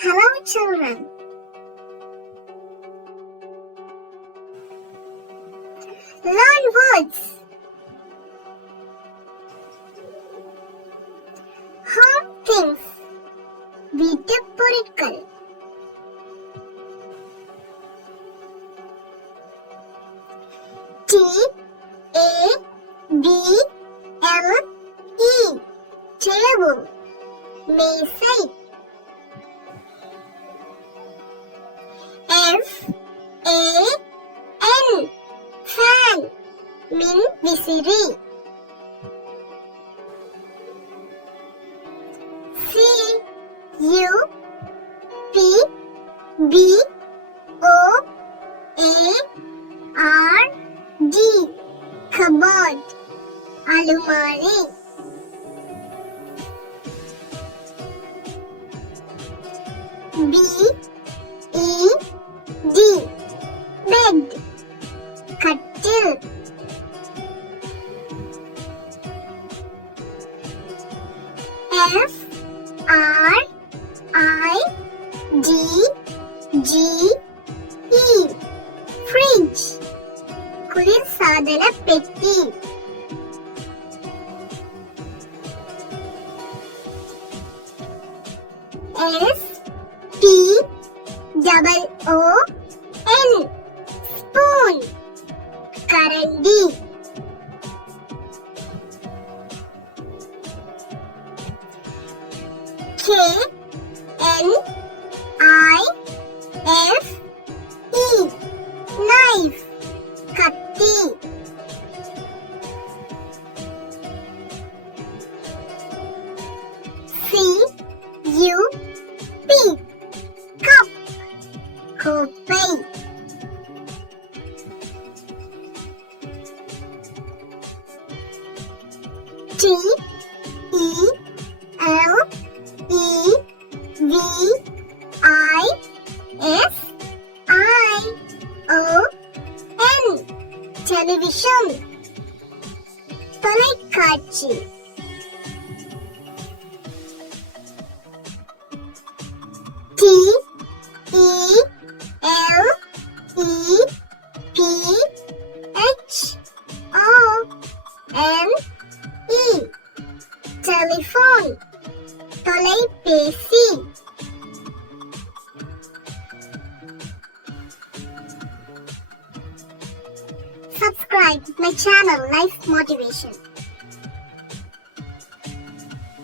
Hello, children. Learn words. Home things. வீட்டுப் பொருட்கள். T-A-B-L-E table. மேசை. F-A-N fan மின் விசிறி. C-U-P-B-O-A-R-D cupboard அலுமாரி. B-E-D bed கட்டில். F-R-I-D-G-E fridge குளிர்சாதன பெட்டி. S-P-O-O-N spoon கரண்டி. K-N-I-F-E knife கத்தி. C-U-P cup கோப்பை. T-E-L-E-V-I-S-I-O-N television தொலைக்காட்சி. T-E-L-E-P-H-O-N-E telephone தொலைபேசி. Subscribe my channel Life Motivation.